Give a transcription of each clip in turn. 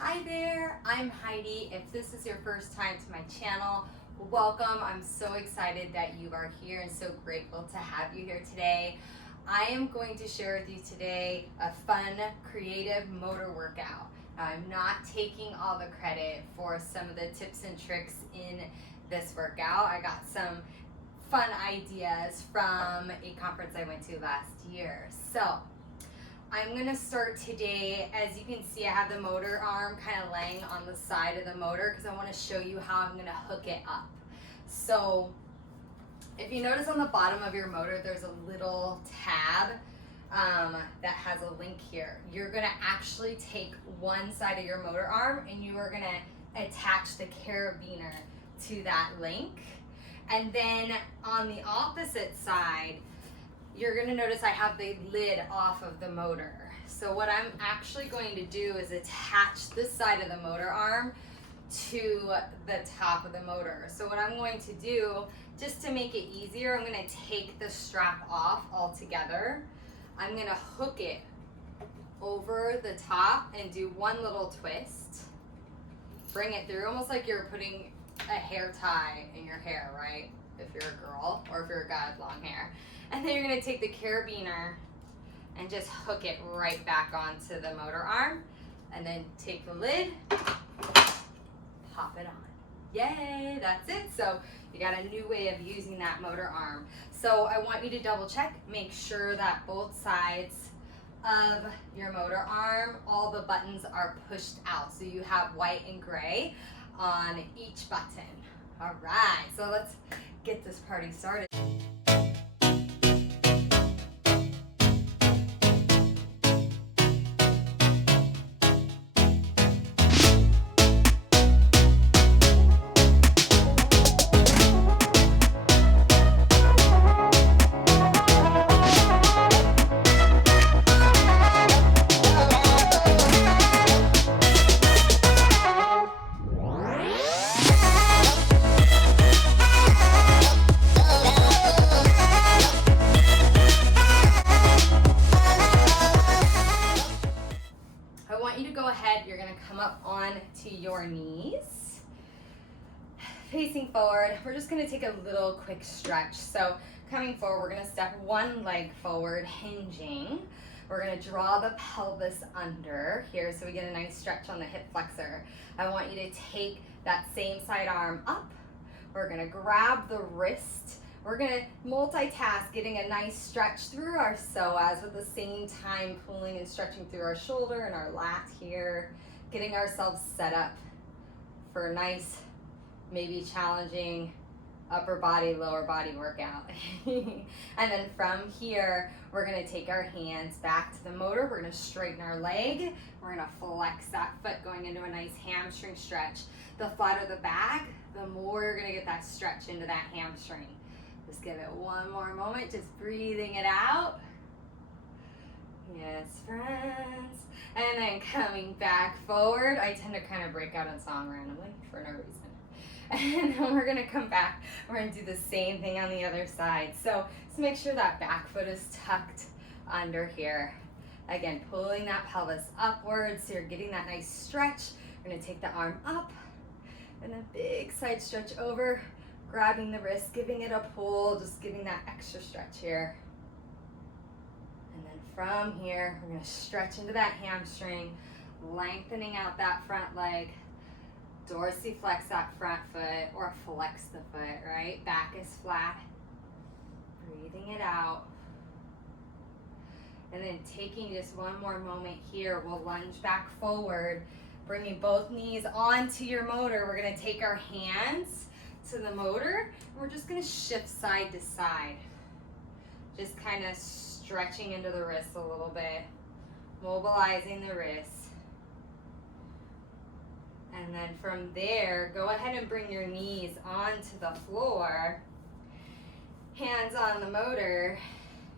Hi there, I'm Heidi. If this is your first time to my channel, welcome. I'm so excited that you are here and so grateful to have you here today. I am going to share with you today a fun, creative motor workout. I'm not taking all the credit for some of the tips and tricks in this workout. I got some fun ideas from a conference I went to last year. So I'm gonna start today. As you can see, I have the motor arm kind of laying on the side of the motor because I want to show you how I'm gonna hook it up. So if you notice on the bottom of your motor, there's a little tab that has a link here. You're gonna actually take one side of your motor arm and you are gonna attach the carabiner to that link. And then on the opposite side, you're gonna notice I have the lid off of the motor. So what I'm actually going to do is attach this side of the motor arm to the top of the motor. So what I'm going to do, just to make it easier, I'm gonna take the strap off altogether. I'm gonna hook it over the top and do one little twist. Bring it through, almost like you're putting a hair tie in your hair, right? If you're a girl, or if you're a guy with long hair. And then you're gonna take the carabiner and just hook it right back onto the motor arm. And then take the lid, pop it on. Yay, that's it. So you got a new way of using that motor arm. So I want you to double check, make sure that both sides of your motor arm, all the buttons are pushed out. So you have white and gray on each button. All right, so let's get this party started. You're going to come up on to your knees, facing forward. We're just going to take a little quick stretch. So coming forward, we're going to step one leg forward, hinging. We're going to draw the pelvis under here so we get a nice stretch on the hip flexor. I want you to take that same side arm up. We're going to grab the wrist. We're gonna multitask, getting a nice stretch through our psoas at the same time pulling and stretching through our shoulder and our lat here, getting ourselves set up for a nice, maybe challenging upper body, lower body workout. And then from here, we're gonna take our hands back to the motor. We're gonna straighten our leg. We're gonna flex that foot going into a nice hamstring stretch. The flatter the back, the more you're gonna get that stretch into that hamstring. Just give it one more moment, just breathing it out. Yes, friends. And then coming back forward. I tend to kind of break out in song randomly for no reason. And then we're gonna come back. We're gonna do the same thing on the other side. So just make sure that back foot is tucked under here. Again, pulling that pelvis upwards so you're getting that nice stretch. We're gonna take the arm up and then big side stretch over. Grabbing the wrist, giving it a pull, just giving that extra stretch here. And then from here, we're gonna stretch into that hamstring, lengthening out that front leg, dorsiflex that front foot, or flex the foot, right? Back is flat, breathing it out. And then taking just one more moment here, we'll lunge back forward, bringing both knees onto your motor. We're gonna take our hands to the motor, and we're just gonna shift side to side. Just kind of stretching into the wrist a little bit, mobilizing the wrist. And then from there, go ahead and bring your knees onto the floor, hands on the motor.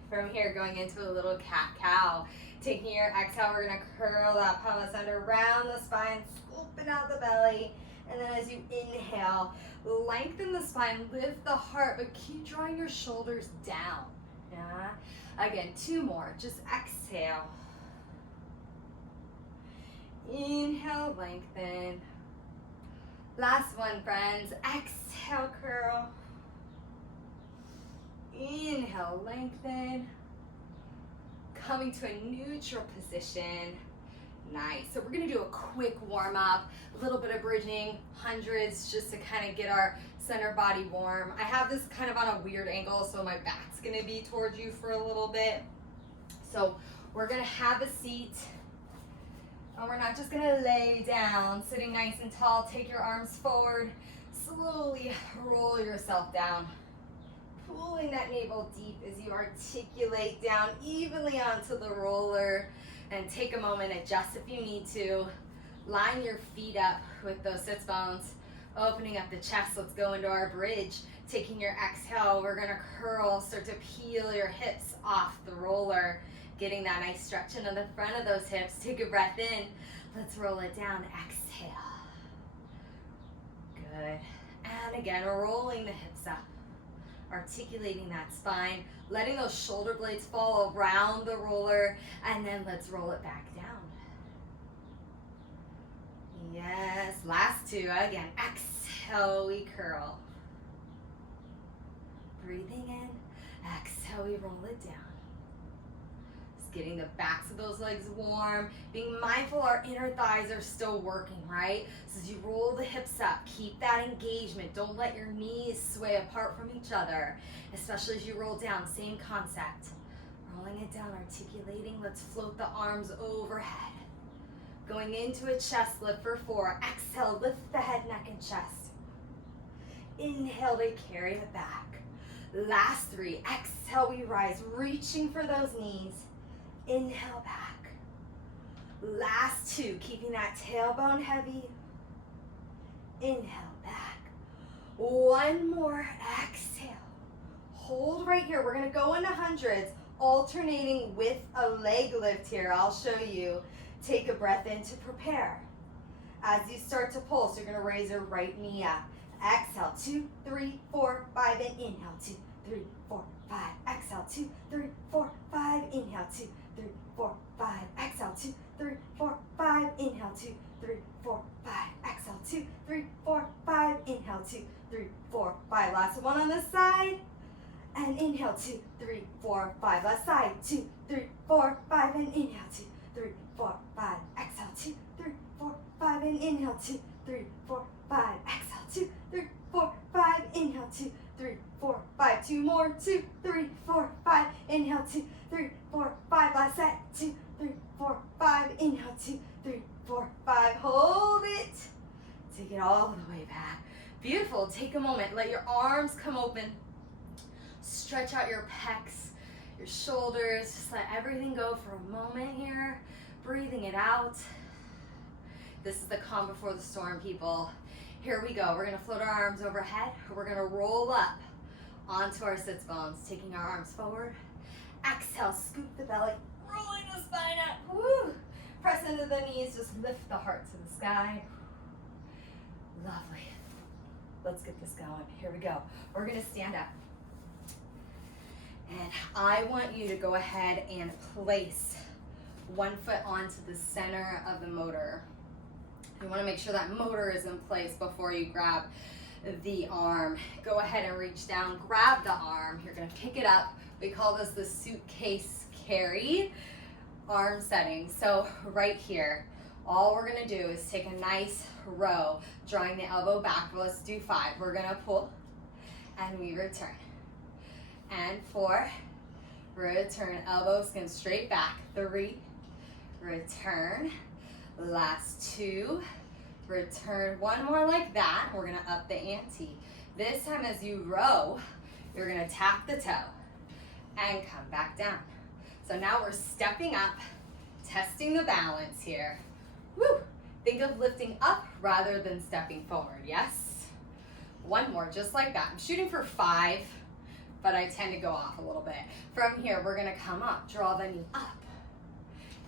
From here, going into a little cat-cow. Taking your exhale, we're gonna curl that pelvis under, round the spine, scooping out the belly. And then as you inhale, lengthen the spine, lift the heart, but keep drawing your shoulders down. Yeah. Again, two more. Just exhale. Inhale, Inhale, lengthen. Last one, friends. Exhale, curl. Inhale, lengthen. Coming to a neutral position. Nice. So we're going to do a quick warm up, a little bit of bridging, hundreds, just to kind of get our center body warm. I have this kind of on a weird angle, so my back's going to be towards you for a little bit. So we're going to have a seat, and we're not just going to lay down, sitting nice and tall. Take your arms forward, slowly roll yourself down, pulling that navel deep as you articulate down evenly onto the roller. And take a moment, adjust if you need to. Line your feet up with those sits bones, opening up the chest. Let's go into our bridge. Taking your exhale, we're gonna curl, start to peel your hips off the roller, getting that nice stretch into the front of those hips. Take a breath in. Let's roll it down. Exhale. Good. And again, rolling the hips up, articulating that spine, letting those shoulder blades fall around the roller, and then let's roll it back down. Yes, last two. Again, exhale, we curl. Breathing in, exhale, we roll it down. Just getting the backs of those legs warm, being mindful our inner thighs are still working, right? So as you roll the hips up, keep that engagement. Don't let your knees sway apart from each other, especially as you roll down. Same concept. Rolling it down, articulating. Let's float the arms overhead. Going into a chest lift for 4. Exhale, lift the head, neck, and chest. Inhale to carry it back. Last 3. Exhale, we rise, reaching for those knees. Inhale back. Last 2, keeping that tailbone heavy. Inhale back. One more, exhale. Hold right here. We're gonna go into hundreds, alternating with a leg lift here. I'll show you. Take a breath in to prepare. As you start to pulse, you're gonna raise your right knee up. Exhale, 2, 3, 4, 5, and inhale, 2, 3, 4, 5. Exhale, 2, 3, 4, 5. Inhale, 2, 3, 4, 5. Exhale, 2, 3, 4, 5. Inhale, 2, 3, 4, 5. Exhale, 2, 3, 4, 5. Inhale, 2, 3, 4, 5. Last one on this side. And inhale, 2, 3, 4, 5. Last side, 2, 3, 4, 5. And inhale, 2, 3, 4, 5. Exhale, 2, 3, 4, 5. And inhale, 2, 3, 4, 5. Exhale, 2, 3, 4, 5. Inhale, 2, 3, 4, 5. 2 more, 2, 3, 4, 5. Inhale, 2, 3, 4, 5. Last set, 2, 3, 4, 5. Inhale, 2, 3, 4, 5. Hold it. Take it all the way back. Beautiful. Take a moment. Let your arms come open. Stretch out your pecs, your shoulders. Just let everything go for a moment here. Breathing it out. This is the calm before the storm, people. Here we go. We're going to float our arms overhead. We're going to roll up onto our sits bones, taking our arms forward. Exhale, scoop the belly, rolling the spine up. Woo! Press into the knees, just lift the heart to the sky. Lovely. Let's get this going. Here we go. We're going to stand up. And I want you to go ahead and place one foot onto the center of the motor. You want to make sure that motor is in place before you grab the arm. Go ahead and reach down, grab the arm. You're going to pick it up. We call this the suitcase carry arm setting. So right here, all we're going to do is take a nice row, drawing the elbow back. Let's do 5. We're going to pull and we return. And 4, return, elbows come straight back. 3, return. Last 2, return. One more like that. We're gonna up the ante. This time as you row, you're gonna tap the toe and come back down. So now we're stepping up, testing the balance here. Woo! Think of lifting up rather than stepping forward, yes? One more, just like that. I'm shooting for 5, but I tend to go off a little bit. From here, we're gonna come up, draw the knee up,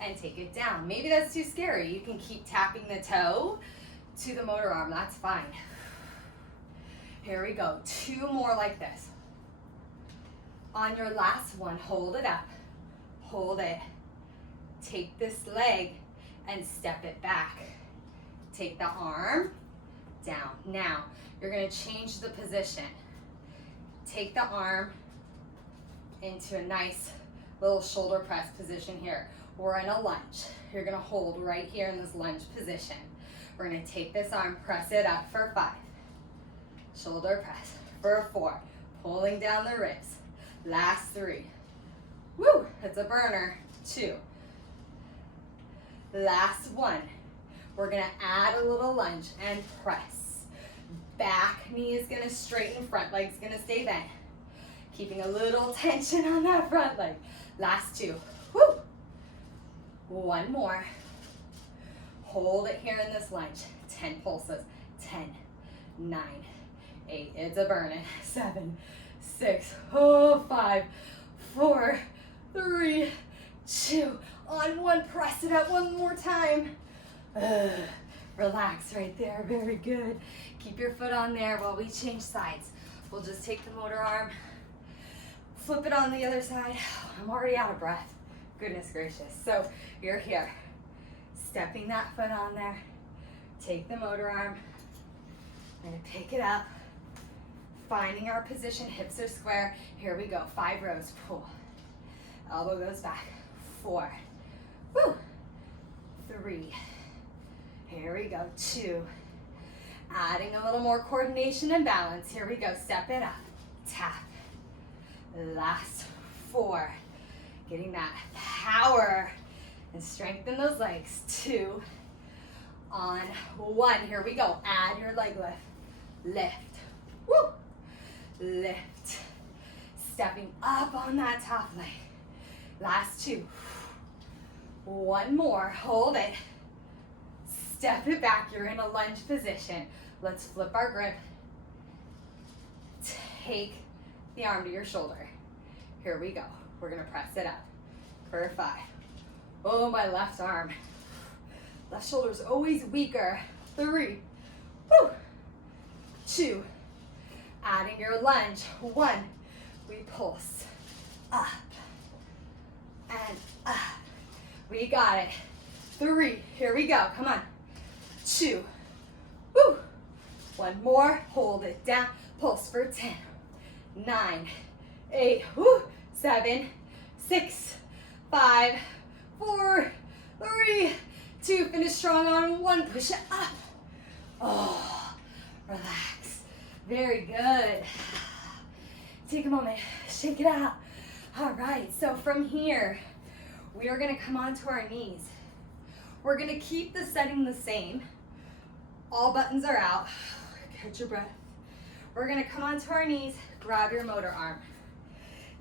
and take it down. Maybe that's too scary. You can keep tapping the toe to the motor arm, that's fine. Here we go, 2 more like this. On your last one, hold it up, hold it. Take this leg and step it back. Take the arm down. Now, you're gonna change the position. Take the arm into a nice little shoulder press position here. We're in a lunge. You're gonna hold right here in this lunge position. We're gonna take this arm, press it up for 5. Shoulder press for 4. Pulling down the ribs. Last 3. Woo, it's a burner. 2. Last 1. We're gonna add a little lunge and press. Back knee is gonna straighten, front leg's gonna stay bent. Keeping a little tension on that front leg. Last 2. Woo. 1 more. Hold it here in this lunge. 10 pulses. 10, 9, 8. It's a burnin'. 7, 6, 5, 4, 3, 2. On 1, press it up 1 more time. Relax right there. Very good. Keep your foot on there while we change sides. We'll just take the motor arm, flip it on the other side. I'm already out of breath. Goodness gracious. So you're here, stepping that foot on there. Take the motor arm. I'm gonna pick it up, finding our position. Hips are square. Here we go. 5 rows. Pull. Elbow goes back. 4. Woo. 3. Here we go. 2. Adding a little more coordination and balance. Here we go. Step it up. Tap. Last 4. Getting that power and strengthen those legs. 2. On 1. Here we go. Add your leg lift. Lift. Woo. Lift. Stepping up on that top leg. Last 2. 1 more. Hold it. Step it back. You're in a lunge position. Let's flip our grip. Take the arm to your shoulder. Here we go. We're gonna press it up for 5. Oh, my left arm. Left shoulder's always weaker. 3. Woo. 2. Adding your lunge. 1. We pulse up and up. We got it. 3. Here we go. Come on. 2. Woo. 1 more. Hold it down. Pulse for 10. 9, 8, woo. 7, 6, 5, 4, 3, 2. Finish strong on 1. Push it up. Oh, relax. Very good. Take a moment. Shake it out. All right. So from here, we are going to come onto our knees. We're going to keep the setting the same. All buttons are out. Catch your breath. We're going to come onto our knees. Grab your motor arm.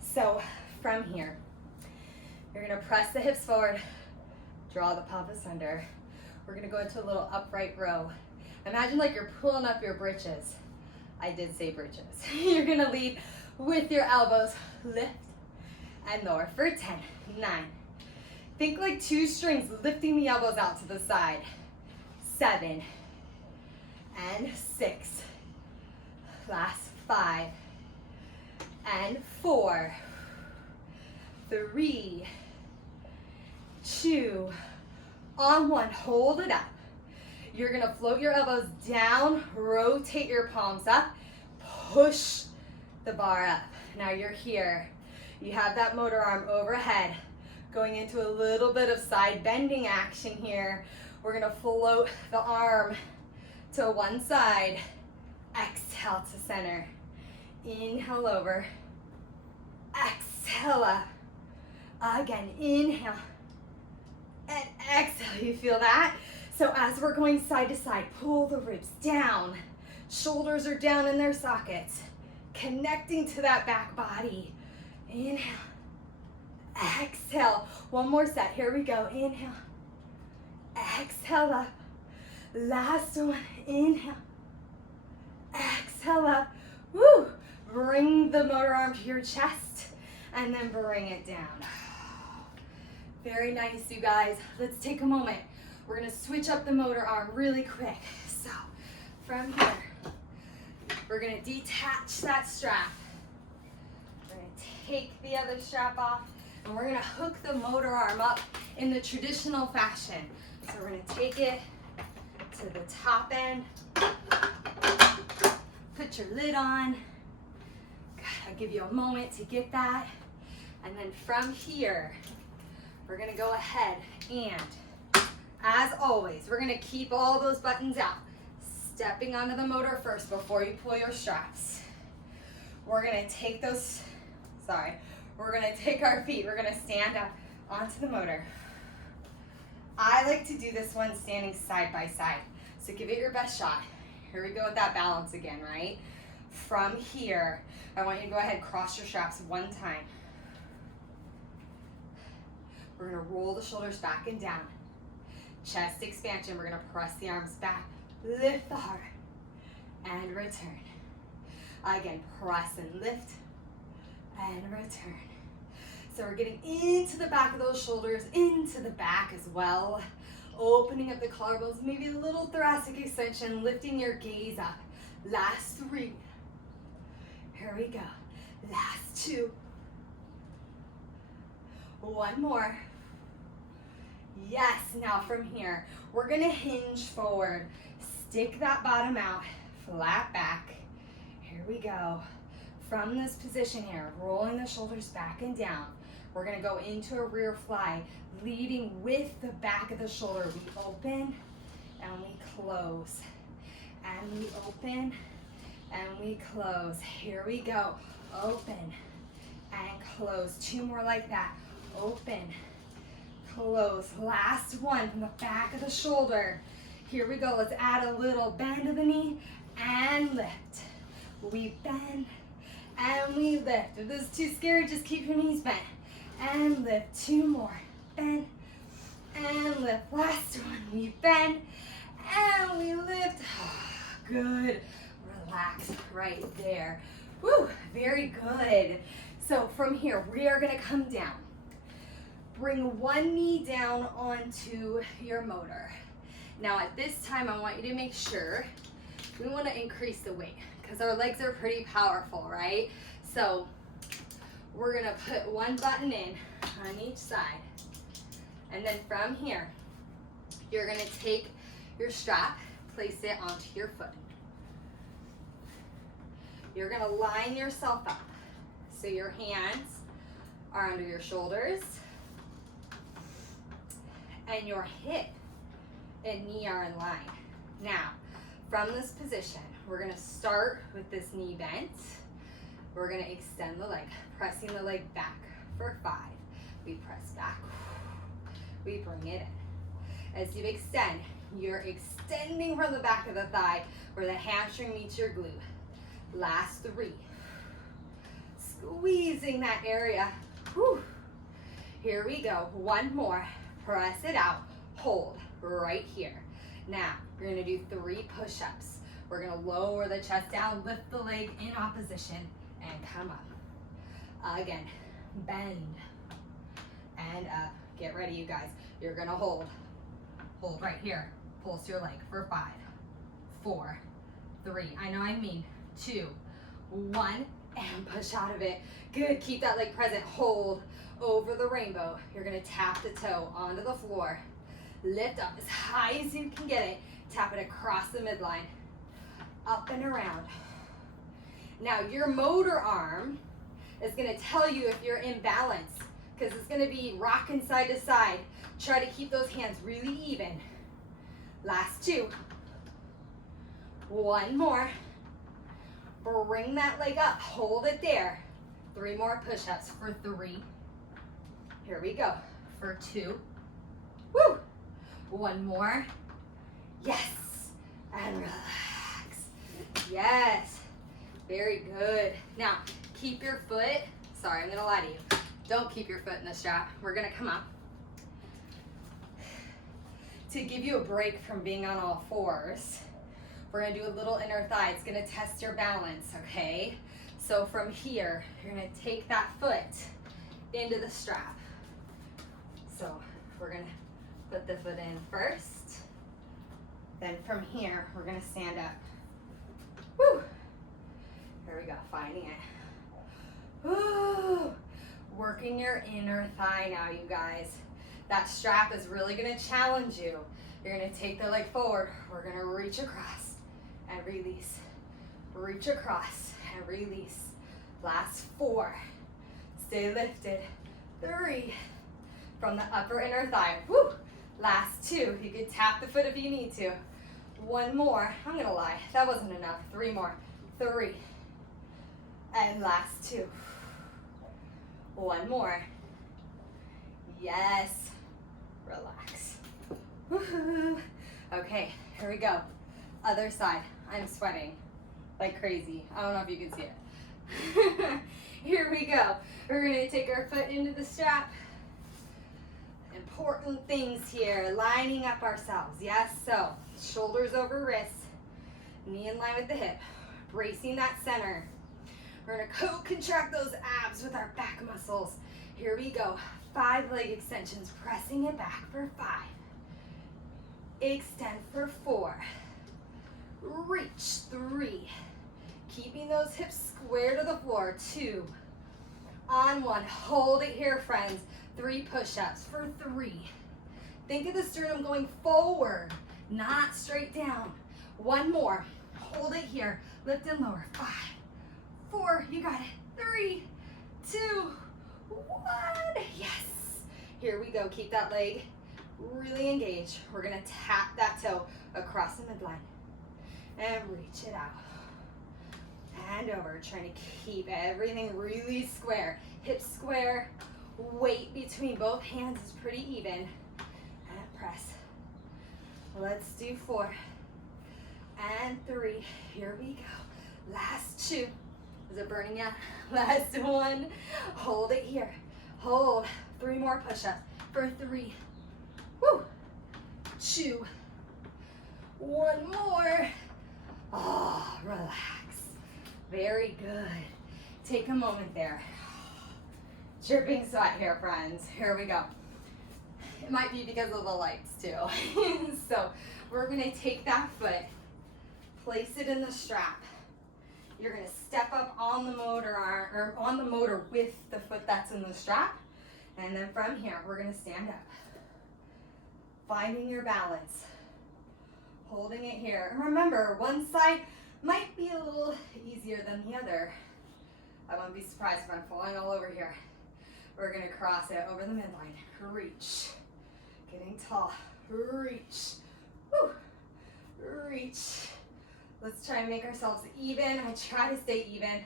So from here, you're going to press the hips forward. Draw the pelvis under. We're going to go into a little upright row. Imagine like you're pulling up your britches. I did say britches. You're going to lead with your elbows. Lift and lower for 10, 9. Think like 2 strings, lifting the elbows out to the side. 7 and 6. Last 5 and 4. 3, 2. On 1, hold it up. You're gonna float your elbows down, rotate your palms up, push the bar up. Now you're here. You have that motor arm overhead, going into a little bit of side bending action here. We're gonna float the arm to one side. Exhale to center. Inhale over. Exhale up. Again, inhale. And exhale, you feel that? So as we're going side to side, pull the ribs down. Shoulders are down in their sockets. Connecting to that back body. Inhale. Exhale. 1 more set. Here we go. Inhale. Exhale up. Last one. Inhale. Exhale up. Woo. Bring the motor arm to your chest and then bring it down. Very nice, you guys. Let's take a moment. We're gonna switch up the motor arm really quick. So from here, we're gonna detach that strap. We're gonna take the other strap off and we're gonna hook the motor arm up in the traditional fashion. So we're gonna take it to the top end. Put your lid on. I'll give you a moment to get that. And then from here, we're gonna go ahead and, as always, we're gonna keep all those buttons out. Stepping onto the motor first before you pull your straps. We're gonna take those, we're gonna take our feet, we're gonna stand up onto the motor. I like to do this one standing side by side. So give it your best shot. Here we go with that balance again, right? From here, I want you to go ahead and cross your straps one time. We're gonna roll the shoulders back and down. Chest expansion, we're gonna press the arms back, lift the heart, and return. Again, press and lift, and return. So we're getting into the back of those shoulders, into the back as well. Opening up the collarbones, maybe a little thoracic extension, lifting your gaze up. Last 3. Here we go. Last 2. 1 more. Yes, now from here, we're gonna hinge forward. Stick that bottom out, flat back. Here we go. From this position here, rolling the shoulders back and down. We're gonna go into a rear fly, leading with the back of the shoulder. We open and we close. And we open and we close. Here we go. Open and close. 2 more like that. Open, close. Last one from the back of the shoulder. Here we go. Let's add a little bend of the knee and lift. We bend and we lift. If this is too scary, just keep your knees bent. And lift. 2 more. Bend and lift. Last one. We bend and we lift. Good. Relax right there. Woo, very good. So from here, we are gonna come down. Bring one knee down onto your motor. Now at this time, I want you to make sure we want to increase the weight because our legs are pretty powerful, right? So we're gonna put 1 button in on each side. And then from here, you're gonna take your strap, place it onto your foot. You're gonna line yourself up. So your hands are under your shoulders and your hip and knee are in line. Now, from this position, we're gonna start with this knee bent. We're gonna extend the leg, pressing the leg back for 5. We press back, we bring it in. As you extend, you're extending from the back of the thigh where the hamstring meets your glute. Last 3. Squeezing that area. Whew. Here we go. 1 more. Press it out. Hold right here. Now, we're gonna do 3 push-ups. We're gonna lower the chest down, lift the leg in opposition, and come up. Again, bend and up. Get ready, you guys. You're gonna hold. Hold right here. Pulse your leg for 5, 4, 3. I know I mean 2, 1, and push out of it. Good, keep that leg present. Hold over the rainbow. You're gonna tap the toe onto the floor. Lift up as high as you can get it. Tap it across the midline. Up and around. Now your motor arm is gonna tell you if you're in balance because it's gonna be rocking side to side. Try to keep those hands really even. Last 2. 1 more. Bring that leg up, hold it there. 3 more push-ups for 3. Here we go, for 2. Woo! 1 more. Yes, and relax. Yes, very good. Now, keep your foot, sorry, I'm gonna lie to you. Don't keep your foot in the strap. We're gonna come up. To give you a break from being on all 4s, we're gonna do a little inner thigh. It's gonna test your balance, okay? So from here, you're gonna take that foot into the strap. So we're gonna put the foot in first. Then from here, we're gonna stand up. Woo! Here we go, finding it. Woo! Working your inner thigh now, you guys. That strap is really gonna challenge you You're gonna take the leg forward. We're gonna reach across and release. Reach across and release. Last 4. Stay lifted. 3. From the upper inner thigh. Woo! Last 2. You could tap the foot if you need to. 1 more. I'm gonna lie, that wasn't enough. 3 more. 3. And last 2. 1 more. Yes. Relax. Woohoo. Okay, here we go. Other side. I'm sweating like crazy. I don't know if you can see it. Here we go. We're gonna take our foot into the strap. Important things here, lining up ourselves. Yes, so shoulders over wrists, knee in line with the hip, bracing that center. We're gonna co-contract those abs with our back muscles. Here we go. 5 leg extensions, pressing it back for 5. Extend for 4. Reach 3. Keeping those hips square to the floor. 2. On 1. Hold it here, friends. 3 push-ups for 3. Think of the sternum going forward, not straight down. 1 more. Hold it here. Lift and lower. 5. 4. You got it. 3, 2, 1. Yes. Here we go. Keep that leg really engaged. We're going to tap that toe across the midline and reach it out. And over. Trying to keep everything really square. Hips square. Weight between both hands is pretty even. And press. Let's do 4 and 3. Here we go. Last 2. Is it burning yet? Last 1. Hold it here. Hold. 3 more push-ups for 3. Woo. 2. 1 more. Oh, relax. Very good. Take a moment there. Dripping sweat here, friends. Here we go. It might be because of the lights too. So we're gonna take that foot, place it in the strap. You're gonna step up on the motor arm, or on the motor with the foot that's in the strap. And then from here, we're gonna stand up. Finding your balance. Holding it here. And remember, one side might be a little easier than the other. I won't be surprised if I'm falling all over here. We're gonna cross it over the midline. Reach. Getting tall. Reach. Woo. Reach. Let's try and make ourselves even. I try to stay even.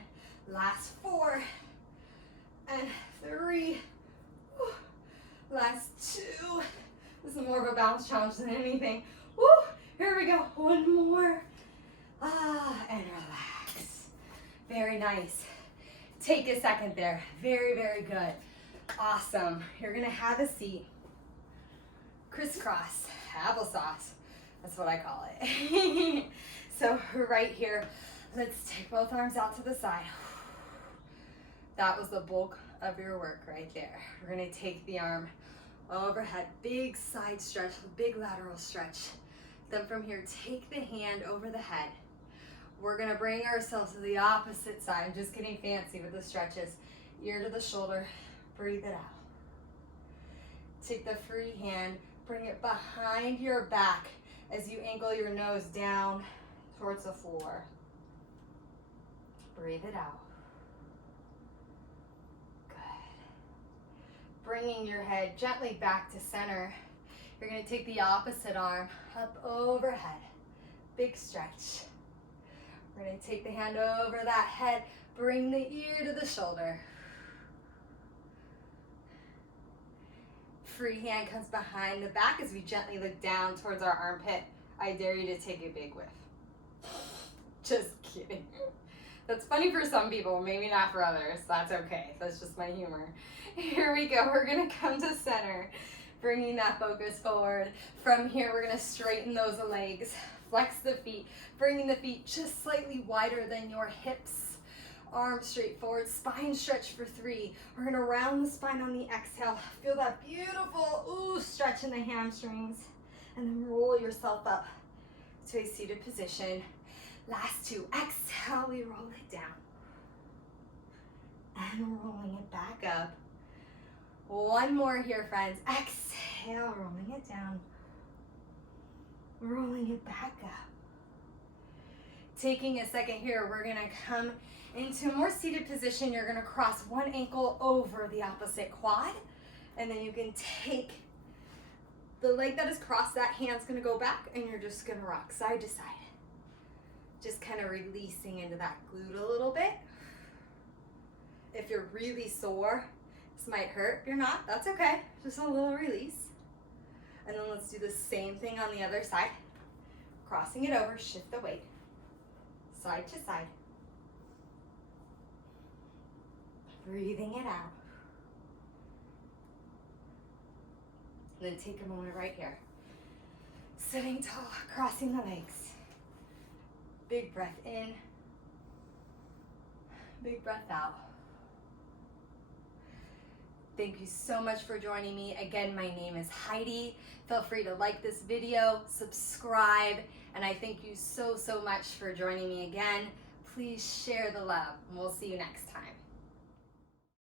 Last 4 and 3. Woo. Last 2. This is more of a balance challenge than anything. Woo. Here we go. 1 more. And relax. Very nice. Take a second there. Very, very good. Awesome. You're gonna have a seat. Crisscross, applesauce. That's what I call it. So right here, let's take both arms out to the side. That was the bulk of your work right there. We're gonna take the arm overhead, big side stretch, big lateral stretch. Then from here, take the hand over the head. We're gonna bring ourselves to the opposite side. I'm just getting fancy with the stretches. Ear to the shoulder, breathe it out. Take the free hand, bring it behind your back as you angle your nose down towards the floor. Breathe it out. Good. Bringing your head gently back to center. You're gonna take the opposite arm up overhead. Big stretch. We're gonna take the hand over that head, bring the ear to the shoulder. Free hand comes behind the back as we gently look down towards our armpit. I dare you to take a big whiff. Just kidding. That's funny for some people, maybe not for others. That's okay, that's just my humor. Here we go, we're gonna come to center, bringing that focus forward. From here, we're gonna straighten those legs, flex the feet, bringing the feet just slightly wider than your hips. Arms straight forward, spine stretch for 3. We're gonna round the spine on the exhale. Feel that beautiful, stretch in the hamstrings. And then roll yourself up to a seated position. Last 2, exhale, we roll it down. And rolling it back up. 1 more here, friends. Exhale, rolling it down. rolling it back up. Taking a second here, we're gonna come into a more seated position. You're gonna cross one ankle over the opposite quad, and then you can take the leg that is crossed, that hand's gonna go back, and you're just gonna rock side to side. Just kind of releasing into that glute a little bit. If you're really sore, this might hurt. If you're not, that's okay. Just a little release. And then let's do the same thing on the other side. Crossing it over, shift the weight. Side to side. Breathing it out. And then take a moment right here. Sitting tall, crossing the legs. Big breath in. Big breath out. Thank you so much for joining me. Again, my name is Heidi. Feel free to like this video, subscribe, and I thank you so much for joining me again. Please share the love, and we'll see you next time.